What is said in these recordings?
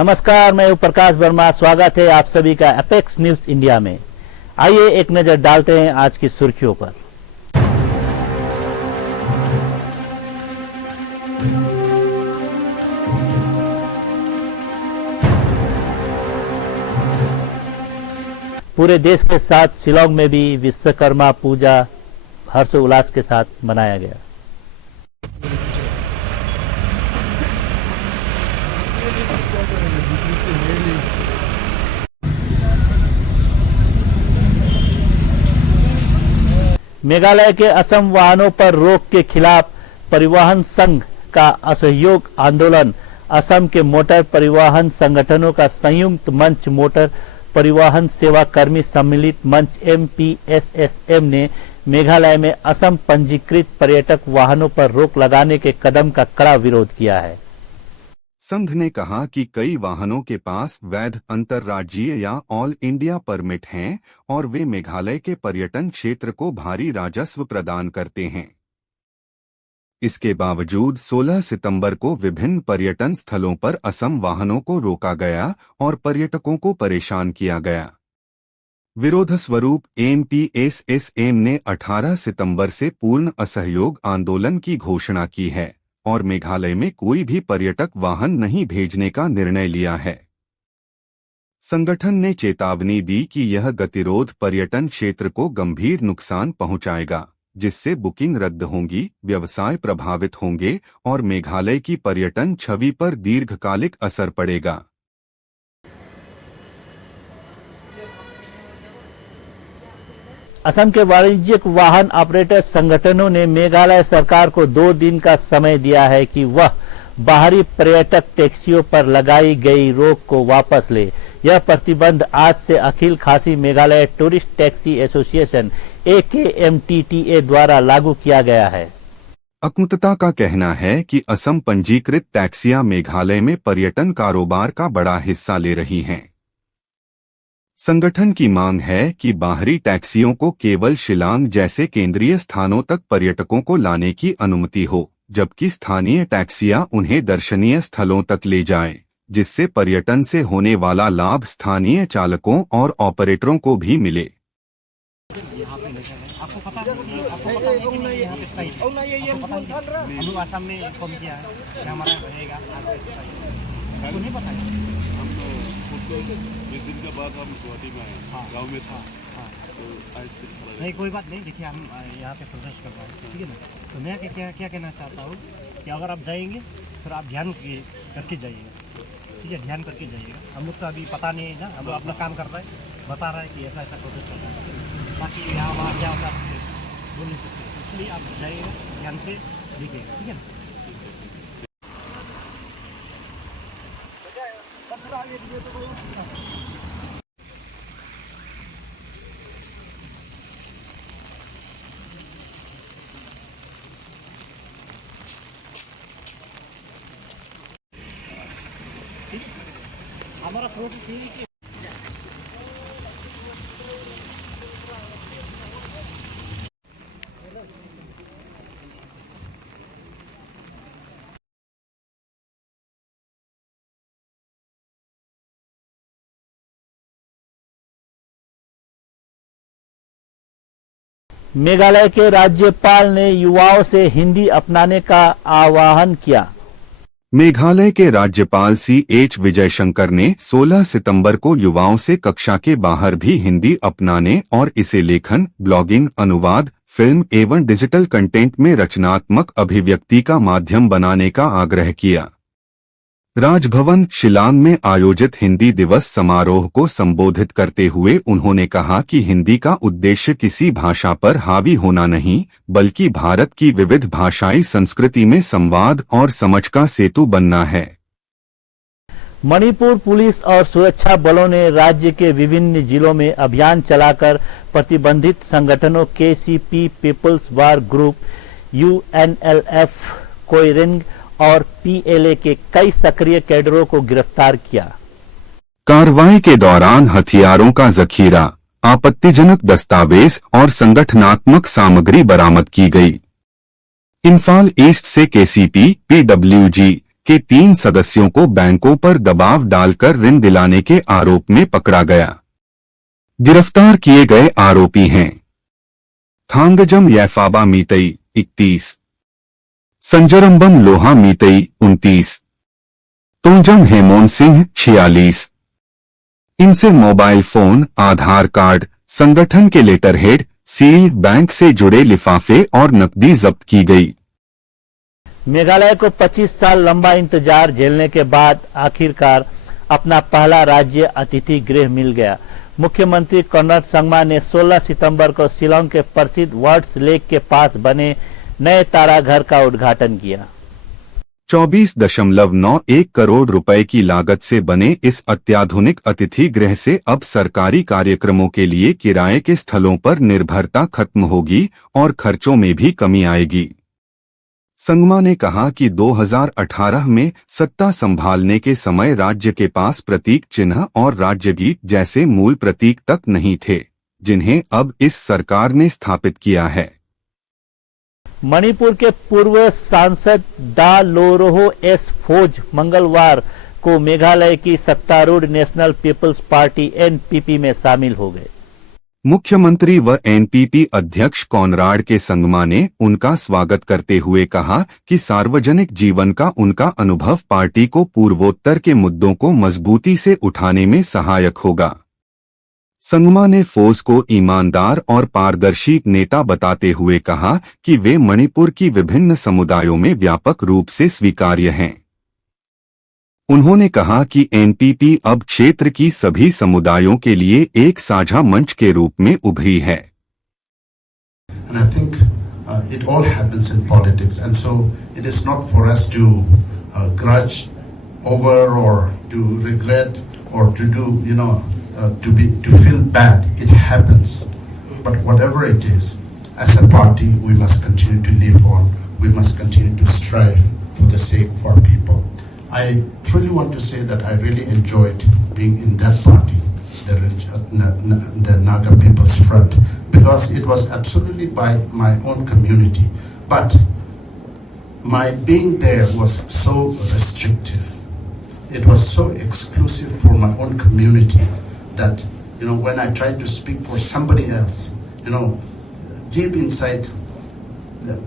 नमस्कार, मैं हूं प्रकाश वर्मा। स्वागत है आप सभी का एपेक्स न्यूज इंडिया में। आइए एक नजर डालते हैं आज की सुर्खियों पर। पूरे देश के साथ शिलांग में भी विश्वकर्मा पूजा हर्षोल्लास के साथ मनाया गया। मेघालय के असम वाहनों पर रोक के खिलाफ परिवहन संघ का असहयोग आंदोलन। असम के मोटर परिवहन संगठनों का संयुक्त मंच मोटर परिवहन सेवा कर्मी सम्मिलित मंच MPSSM ने मेघालय में असम पंजीकृत पर्यटक वाहनों पर रोक लगाने के कदम का कड़ा विरोध किया है। संघ ने कहा कि कई वाहनों के पास वैध अंतर्राज्यीय या ऑल इंडिया परमिट हैं और वे मेघालय के पर्यटन क्षेत्र को भारी राजस्व प्रदान करते हैं। इसके बावजूद 16 सितंबर को विभिन्न पर्यटन स्थलों पर असम वाहनों को रोका गया और पर्यटकों को परेशान किया गया। विरोध स्वरूप MPSSM ने 18 सितंबर से पूर्ण असहयोग आंदोलन की घोषणा की है और मेघालय में कोई भी पर्यटक वाहन नहीं भेजने का निर्णय लिया है। संगठन ने चेतावनी दी कि यह गतिरोध पर्यटन क्षेत्र को गंभीर नुकसान पहुंचाएगा, जिससे बुकिंग रद्द होंगी, व्यवसाय प्रभावित होंगे और मेघालय की पर्यटन छवि पर दीर्घकालिक असर पड़ेगा। असम के वाणिज्यिक वाहन ऑपरेटर संगठनों ने मेघालय सरकार को 2 दिन का समय दिया है कि वह बाहरी पर्यटक टैक्सियों पर लगाई गई रोक को वापस ले। यह प्रतिबंध आज से अखिल खासी Meghalaya tourist taxi association AKMTTA द्वारा लागू किया गया है। अकुंतता का कहना है कि असम पंजीकृत टैक्सियां मेघालय में पर्यटन कारोबार का बड़ा हिस्सा ले रही हैं। संगठन की मांग है कि बाहरी टैक्सियों को केवल शिलांग जैसे केंद्रीय स्थानों तक पर्यटकों को लाने की अनुमति हो, जबकि स्थानीय टैक्सियां उन्हें दर्शनीय स्थलों तक ले जाएं, जिससे पर्यटन से होने वाला लाभ स्थानीय चालकों और ऑपरेटरों को भी मिले। आपको पता है कि नहीं यहाँ पे स्ट्राइक है? आपको पता है हम लोग आसाम में इन्फॉर्म किया है कि हमारा रहेगा आज से स्ट्राइक। आपको नहीं पता है? हम तो 20 दिन के बाद हम गुवाहाटी में आए, गाँव में था। तो आज नहीं, कोई बात नहीं। देखिए, हम यहाँ पे प्रोटेस्ट कर रहे हैं, ठीक है ना। तो मैं क्या कहना चाहता हूँ कि अगर आप जाएंगे फिर आप ध्यान करके जाइएगा, ठीक है, ध्यान करके जाइएगा। हम लोग तो अभी पता नहीं है ना, हम लोग अपना काम कर रहे हैं, बता रहा है कि ऐसा ऐसा प्रोटेस्ट चल रहा है, बाकी यहाँ वहाँ क्या होता है बोल नहीं सकते। इसलिए आप जाइएगा, ध्यान से देखिएगा, ठीक है ना। हमारा प्रोसेस यही है कि मेघालय के राज्यपाल ने युवाओं से हिंदी अपनाने का आह्वान किया। मेघालय के राज्यपाल CH विजयशंकर ने 16 सितंबर को युवाओं से कक्षा के बाहर भी हिंदी अपनाने और इसे लेखन, ब्लॉगिंग, अनुवाद, फिल्म एवं डिजिटल कंटेंट में रचनात्मक अभिव्यक्ति का माध्यम बनाने का आग्रह किया। राजभवन शिलांग में आयोजित हिंदी दिवस समारोह को संबोधित करते हुए उन्होंने कहा कि हिंदी का उद्देश्य किसी भाषा पर हावी होना नहीं, बल्कि भारत की विविध भाषाई संस्कृति में संवाद और समझ का सेतु बनना है। मणिपुर पुलिस और सुरक्षा बलों ने राज्य के विभिन्न जिलों में अभियान चलाकर प्रतिबंधित संगठनों KCP people's war group, UNLF, कोइरिंग और PLA के कई सक्रिय कैडरों को गिरफ्तार किया। कार्रवाई के दौरान हथियारों का जखीरा, आपत्तिजनक दस्तावेज और संगठनात्मक सामग्री बरामद की गई। इम्फाल ईस्ट से KCP, PWG, के 3 सदस्यों को बैंकों पर दबाव डालकर ऋण दिलाने के आरोप में पकड़ा गया। गिरफ्तार किए गए आरोपी हैं थांगजम यैफाबा मीतई 31, संजरम्बम लोहा मीतई 29, तोंजम हेमोन सिंह 46। इनसे मोबाइल फोन, आधार कार्ड, संगठन के लेटरहेड, सील, बैंक से जुड़े लिफाफे और नकदी जब्त की गई। मेघालय को 25 साल लंबा इंतजार झेलने के बाद आखिरकार अपना पहला राज्य अतिथि गृह मिल गया। मुख्यमंत्री कॉनराड संगमा ने 16 सितंबर को शिलांग के प्रसिद्ध वर्ड्स लेक के पास बने नए तारा घर का उद्घाटन किया। 24.91 करोड़ रुपए की लागत से बने इस अत्याधुनिक अतिथि गृह से अब सरकारी कार्यक्रमों के लिए किराए के स्थलों पर निर्भरता खत्म होगी और खर्चों में भी कमी आएगी। संगमा ने कहा कि 2018 में सत्ता संभालने के समय राज्य के पास प्रतीक चिन्ह और राज्य गीत जैसे मूल प्रतीक तक नहीं थे, जिन्हें अब इस सरकार ने स्थापित किया है। मणिपुर के पूर्व सांसद डा लोरोहो एस फोज मंगलवार को मेघालय की सत्तारूढ़ नेशनल पीपल्स पार्टी एनपीपी में शामिल हो गए। मुख्यमंत्री व एनपीपी अध्यक्ष कॉनराड के संगमा ने उनका स्वागत करते हुए कहा कि सार्वजनिक जीवन का उनका अनुभव पार्टी को पूर्वोत्तर के मुद्दों को मजबूती से उठाने में सहायक होगा। संगमा ने फोज को ईमानदार और पारदर्शी नेता बताते हुए कहा कि वे मणिपुर की विभिन्न समुदायों में व्यापक रूप से स्वीकार्य हैं। उन्होंने कहा कि एनपीपी अब क्षेत्र की सभी समुदायों के लिए एक साझा मंच के रूप में उभरी है। And I think it all happens in politics, and so it is not for us to grudge over or to regret or to do, to feel bad. It happens, but whatever it is, as a party, we must continue to live on. We must continue to strive for the sake of our people. I truly want to say that I really enjoyed being in that party, the Naga People's Front, because it was absolutely by my own community. But my being there was so restrictive. It was so exclusive for my own community that, when I tried to speak for somebody else, deep inside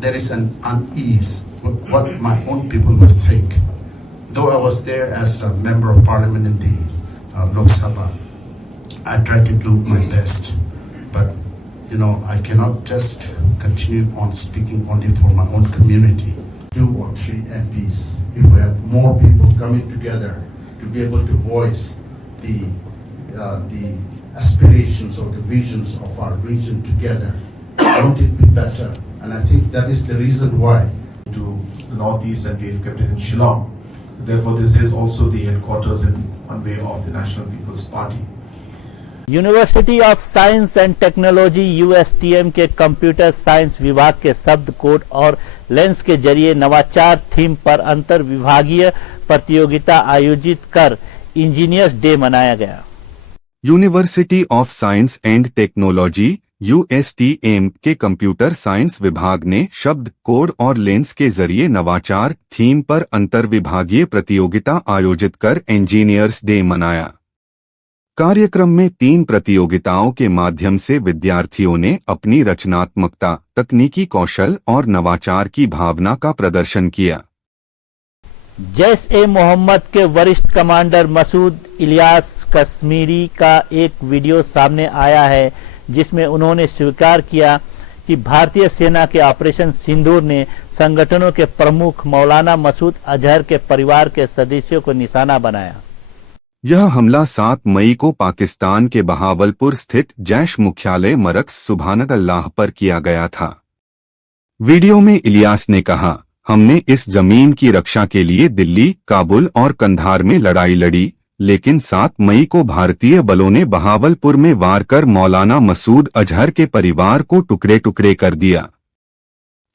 there is an unease with what my own people will think. Though I was there as a member of parliament in the Lok Sabha, I tried to do my best. But, I cannot just continue on speaking only for my own community. 2 or 3 MPs, if we have more people coming together to be able to voice the aspirations or the visions of our region together, won't it be better? And I think that is the reason why. To the northeast, and we've kept it in Shillong. Therefore, this is also the headquarters in one way of the National People's Party. University of science and technology USTM के computer science विभाग के शब्द code और lens के जरिए नवाचार theme पर अंतर विभागीय प्रतियोगिता आयोजित कर इंजीनियर्स डे मनाया गया। University of science and technology USTM के कंप्यूटर साइंस विभाग ने शब्द कोड और लेंस के जरिए नवाचार थीम पर अंतर्विभागीय प्रतियोगिता आयोजित कर इंजीनियर्स डे मनाया। कार्यक्रम में 3 प्रतियोगिताओं के माध्यम से विद्यार्थियों ने अपनी रचनात्मकता, तकनीकी कौशल और नवाचार की भावना का प्रदर्शन किया। जैश-ए-मोहम्मद के वरिष्ठ कमांडर मसूद इलियास कश्मीरी का एक वीडियो सामने आया है, जिसमें उन्होंने स्वीकार किया कि भारतीय सेना के ऑपरेशन सिंदूर ने संगठनों के प्रमुख मौलाना मसूद अजहर के परिवार के सदस्यों को निशाना बनाया। यह हमला 7 मई को पाकिस्तान के बहावलपुर स्थित जैश मुख्यालय मरकज सुबहानअल्लाह पर किया गया था। वीडियो में इलियास ने कहा, हमने इस जमीन की रक्षा के लिए दिल्ली, काबुल और कंधार में लड़ाई लड़ी, लेकिन 7 मई को भारतीय बलों ने बहावलपुर में वार कर मौलाना मसूद अजहर के परिवार को टुकड़े टुकड़े कर दिया।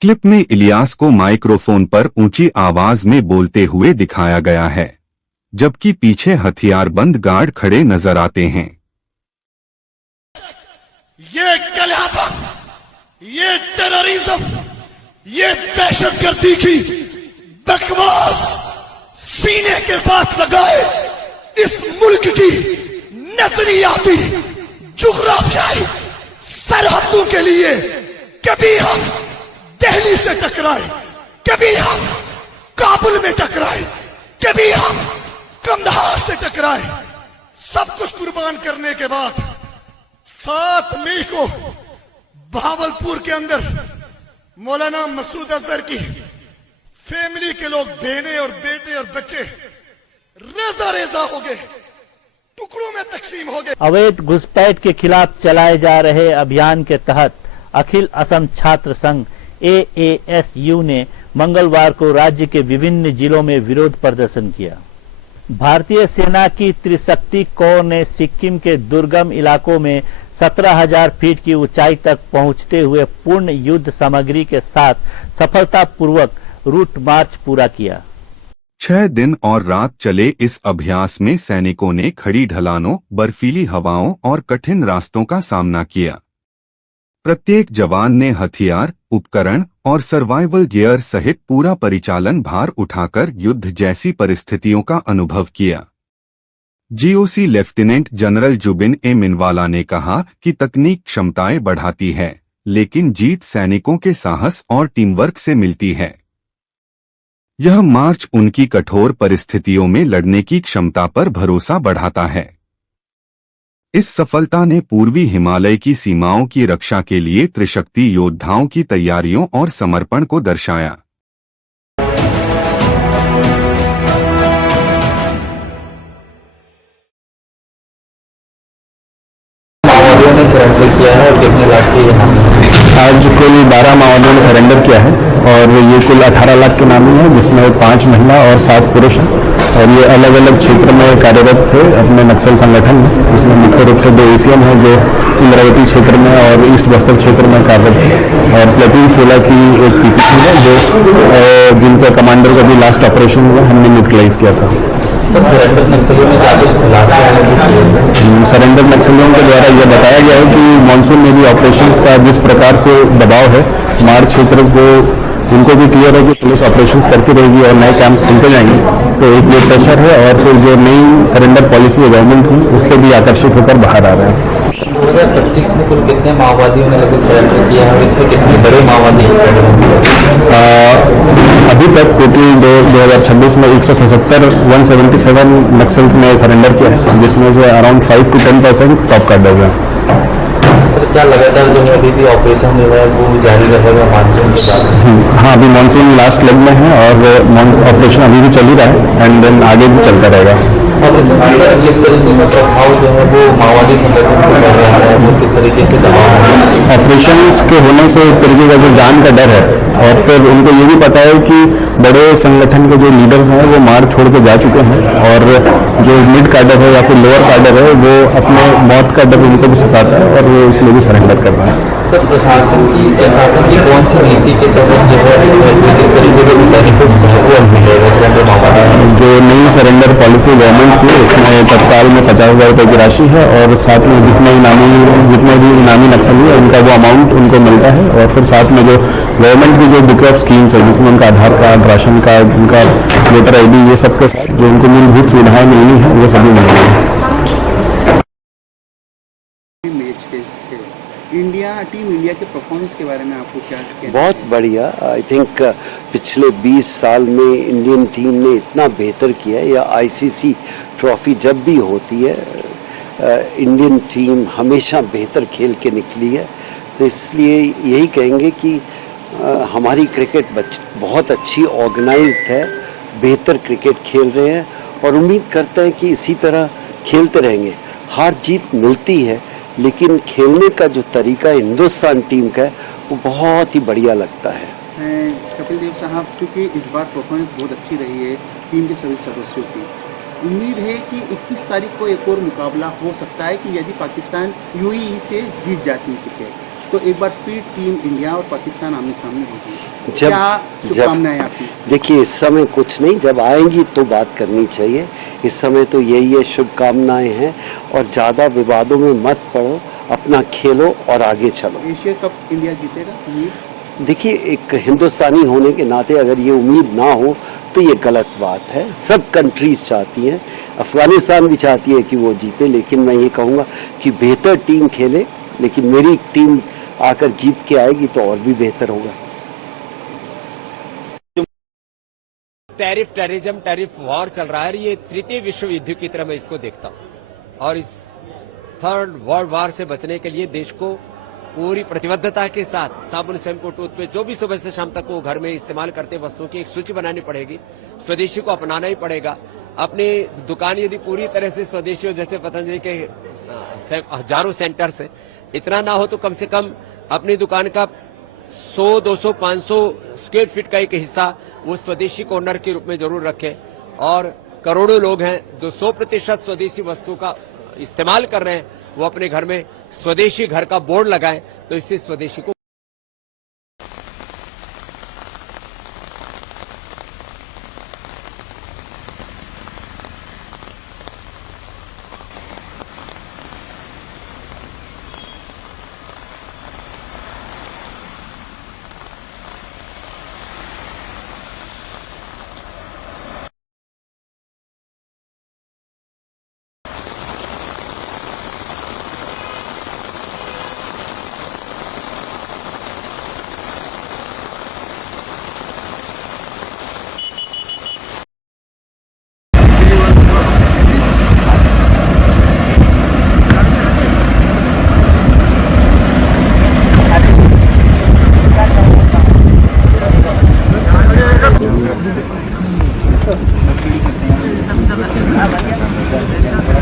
क्लिप में इलियास को माइक्रोफोन पर ऊंची आवाज में बोलते हुए दिखाया गया है, जबकि पीछे हथियारबंद गार्ड खड़े नजर आते हैं। ये कल्याण, ये टेररिज्म, ये दहशतगर्दी की बकवास सीने के साथ लगाए इस मुल्क की नजरियाती जुग्राफियाई सरहदों के लिए कभी हम दिल्ली से टकराए, कभी हम काबुल में टकराए, कभी हम कंधार से टकराए, सब कुछ कुर्बान करने के बाद 7 मई को भावलपुर के अंदर मौलाना मसूद अजहर की फैमिली के लोग, बहने और बेटे और बच्चे रेजा रेजा हो गए, टुकड़ों में तकसीम हो गए। अवैध घुसपैठ के खिलाफ चलाए जा रहे अभियान के तहत अखिल असम छात्र संघ AASU ने मंगलवार को राज्य के विभिन्न जिलों में विरोध प्रदर्शन किया। भारतीय सेना की त्रिशक्ति कोर ने सिक्किम के दुर्गम इलाकों में 17,000 फीट की ऊंचाई तक पहुंचते हुए पूर्ण युद्ध सामग्री के साथ सफलतापूर्वक रूट मार्च पूरा किया। 6 दिन और रात चले इस अभ्यास में सैनिकों ने खड़ी ढलानों, बर्फीली हवाओं और कठिन रास्तों का सामना किया। प्रत्येक जवान ने हथियार, उपकरण और सर्वाइवल गियर सहित पूरा परिचालन भार उठाकर युद्ध जैसी परिस्थितियों का अनुभव किया। GOC लेफ्टिनेंट जनरल जुबिन ए मिनवाला ने कहा कि तकनीक क्षमताएं बढ़ाती है, लेकिन जीत सैनिकों के साहस और टीमवर्क से मिलती है। यह मार्च उनकी कठोर परिस्थितियों में लड़ने की क्षमता पर भरोसा बढ़ाता है। इस सफलता ने पूर्वी हिमालय की सीमाओं की रक्षा के लिए त्रिशक्ति योद्धाओं की तैयारियों और समर्पण को दर्शाया। माओवादियों ने सरेंडर किया है और कितने लाख की आज कुल 12 माओवादियों ने सरेंडर किया है और ये कुल 18 लाख के नामी है, जिसमें 5 महिला और 7 पुरुष हैं और ये अलग अलग क्षेत्र में कार्यरत थे अपने नक्सल संगठन में। इसमें मुख्य रूप से 2 एशियन हैं जो इंद्रावती क्षेत्र में और ईस्ट बस्तर क्षेत्र में कार्यरत थे और प्लेटून 16 की एक PPC है जो जिनका कमांडर का भी लास्ट ऑपरेशन हुआ हमने न्यूट्रलाइज किया था। सरेंडर नक्सलियों में सरेंडर नक्सलियों के द्वारा यह बताया गया है कि मानसून में भी ऑपरेशंस का जिस प्रकार से दबाव है, मार्च क्षेत्र को उनको भी क्लियर है कि पुलिस ऑपरेशंस करती रहेगी और नए कैंप्स खुलते जाएंगे, तो एक ये प्रेशर है और फिर जो नई सरेंडर पॉलिसी है गवर्नमेंट की, उससे भी आकर्षित होकर बाहर आ रहे हैं। 2025 में कुल कितने माओवादियों ने लगभग सरेंडर किया है और इसमें कितने बड़े माओवादी अभी तक टोटल 2026 में 177 नक्सल्स ने सरेंडर किया है, जिसमें से अराउंड 5 to 10% टॉप कार्डर्स हैं। सर क्या लगातार जो है अभी भी ऑपरेशन जो है वो जारी रहेगा मानसून के बाद? हाँ, अभी मानसून लास्ट लेग में है और ऑपरेशन अभी भी चल ही रहा है एंड देन आगे भी चलता रहेगा। ऑपरेशन जिस तरीके का प्रभाव जो है वो माओवादी संगठन को कर रहा है, वो किस तरीके से दबाव ऑपरेशंस के होने से एक तरीके का जो जान का डर है और फिर उनको ये भी पता है कि बड़े संगठन के जो लीडर्स हैं वो मार छोड़ के जा चुके हैं और जो मिड कार्डर है या फिर लोअर कार्डर है वो अपने मौत का डर उनको भी सताता है और वो इसलिए भी सरेंडर कर रहे हैं। सर प्रशासन की कौन सी नीति के तहत जो है किस तरीके के बेनिफिट्स हैं वो मिलेगा सरेंडर माओवादी? जो नई सरेंडर पॉलिसी गवर्नमेंट की, इसमें तत्काल में 50,000 रुपये की राशि है और साथ में जितने भी इनामी नक्सली है उनका वो अमाउंट उनको मिलता है और फिर साथ में जो गवर्नमेंट की जो बुक ऑफ स्कीम्स है जिसमें उनका आधार कार्ड, राशन कार्ड, उनका वोटर ID, ये सबके साथ जो उनको मूलभूत सुविधाएं मिलनी है वो सभी मिल रही है। टीम इंडिया के परफॉर्मेंस के बारे में आपको क्या कहना? बहुत बढ़िया। आई थिंक पिछले 20 साल में इंडियन टीम ने इतना बेहतर किया है, या ICC ट्रॉफी जब भी होती है इंडियन टीम हमेशा बेहतर खेल के निकली है। तो इसलिए यही कहेंगे कि हमारी क्रिकेट बहुत अच्छी ऑर्गेनाइज्ड है, बेहतर क्रिकेट खेल रहे हैं और उम्मीद करते हैं कि इसी तरह खेलते रहेंगे। हार जीत मिलती है लेकिन खेलने का जो तरीका हिंदुस्तान टीम का है वो बहुत ही बढ़िया लगता है। कपिल देव साहब, क्योंकि इस बार परफॉर्मेंस बहुत अच्छी रही है टीम के सभी सदस्यों की, उम्मीद है कि 21 तारीख को एक और मुकाबला हो सकता है कि यदि पाकिस्तान UAE से जीत जाती है क्रिकेट तो एक बार फिर टीम इंडिया और पाकिस्तान आमने सामने होगी। क्या शुभकामनाएं आपकी? देखिए, इस समय कुछ नहीं, जब आएंगी तो बात करनी चाहिए। इस समय तो यही है, शुभकामनाएं हैं और ज़्यादा विवादों में मत पड़ो, अपना खेलो और आगे चलो। एशिया कप इंडिया जीतेगा? देखिए, एक हिंदुस्तानी होने के नाते अगर ये उम्मीद ना हो तो ये गलत बात है। सब कंट्रीज चाहती हैं, अफगानिस्तान भी चाहती है कि वो जीते, लेकिन मैं ये कहूँगा कि बेहतर टीम खेले, लेकिन मेरी टीम आकर जीत के आएगी तो और भी बेहतर होगा। टैरिफ वॉर चल रहा है, ये तृतीय विश्व युद्ध की तरह मैं इसको देखता हूं और इस थर्ड वर्ल्ड वॉर से बचने के लिए देश को पूरी प्रतिबद्धता के साथ साबुन शैम्पू टूथपेस्ट जो भी सुबह से शाम तक वो घर में इस्तेमाल करते वस्तुओं की एक सूची बनानी पड़ेगी। स्वदेशी को अपनाना ही पड़ेगा। अपनी दुकान यदि पूरी तरह से स्वदेशी हो, जैसे पतंजलि के हजारों सेंटर्स है, इतना ना हो तो कम से कम अपनी दुकान का 100, 200, 500 स्क्वायर फीट का एक हिस्सा वो स्वदेशी कॉर्नर के रूप में जरूर रखें। और करोड़ों लोग हैं जो 100% स्वदेशी वस्तु का इस्तेमाल कर रहे हैं, वो अपने घर में स्वदेशी घर का बोर्ड लगाएं, तो इससे स्वदेशी को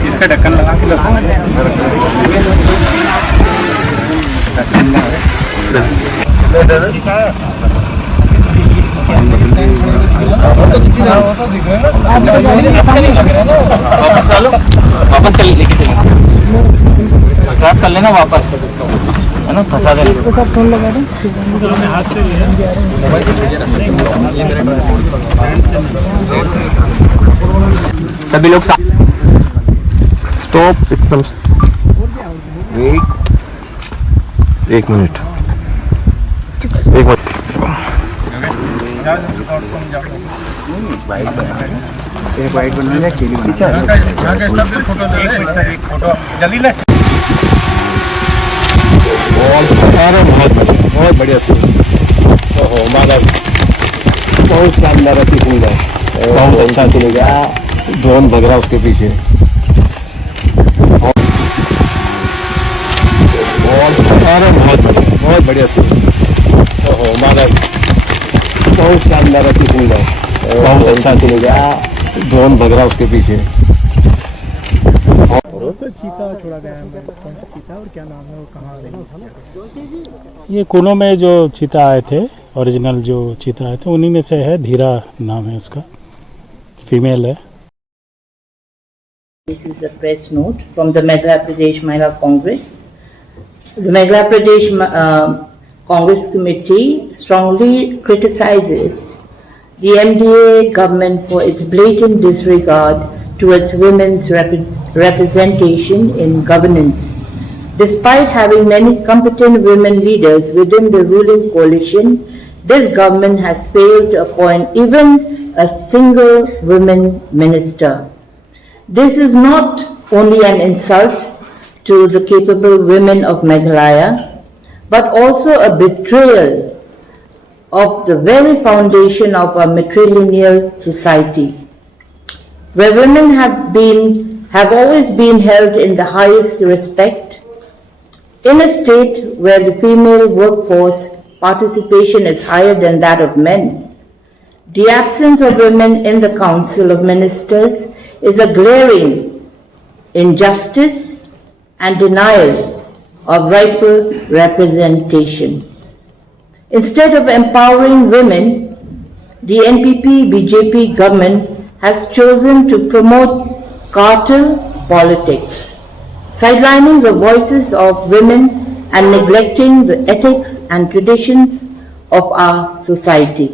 इसका ढक्कन लगा के वापस चल लेके चलेंगे, स्टार्ट कर लेना वापस, है ना, फंसा देना। फोन लगा दो, हाथ से सभी लोग स्टॉप, एकदम वेट, 1 मिनट, 1 मिनट। एक वाइट बनना है, चीली बनना है, एक फोटो जल्दी ले। बहुत बढ़िया सीन, ओहो मादा, बहुत शानदार, अति सुंदर, बहुत अच्छा चलेगा। ड्रोन भग रहा उसके पीछे, बहुत बढ़िया सीन, ओहो मादा, बहुत शानदार, अति सुंदर, बहुत अच्छा चलेगा। ड्रोन भग रहा उसके पीछे। चीता छोड़ा गया है, कौन सा चीता और क्या नाम है, वो कहाँ गई? ये कुनो में जो चीता आए थे, ओरिजिनल जो चीता आए थे, उन्हीं में से है, धीरा नाम है उसका, फीमेल है। This is a press note from the Madhya Pradesh Mahila Congress. The Madhya Pradesh Congress Committee strongly criticizes the MDA government for its blatant disregard towards women's representation in governance. Despite having many competent women leaders within the ruling coalition, this government has failed to appoint even a single woman minister. This is not only an insult to the capable women of Meghalaya, but also a betrayal of the very foundation of our matrilineal society, where women have always been held in the highest respect. In a state where the female workforce participation is higher than that of men, the absence of women in the Council of Ministers is a glaring injustice and denial of rightful representation. Instead of empowering women, the NPP-BJP government has chosen to promote cartel politics, sidelining the voices of women and neglecting the ethics and traditions of our society.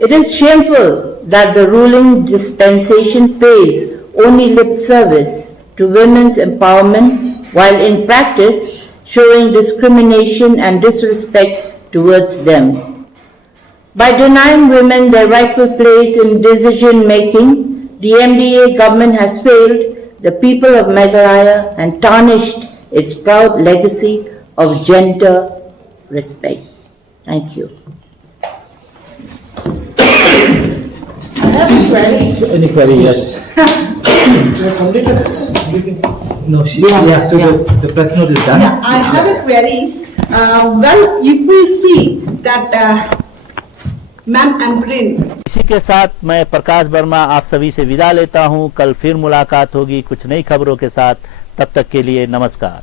It is shameful that the ruling dispensation pays only lip service to women's empowerment while in practice showing discrimination and disrespect towards them. By denying women their rightful place in decision making, the MDA government has failed the people of Meghalaya and tarnished its proud legacy of gender respect. Thank you. Any query? Yes. No, the press note is done. Yeah, I have a query. Well, if we see that Ma'am Ambreen. इसी के साथ मैं प्रकाश वर्मा आप सभी से विदा लेता हूं। कल फिर मुलाकात होगी कुछ नई खबरों के साथ। तब तक के लिए नमस्कार।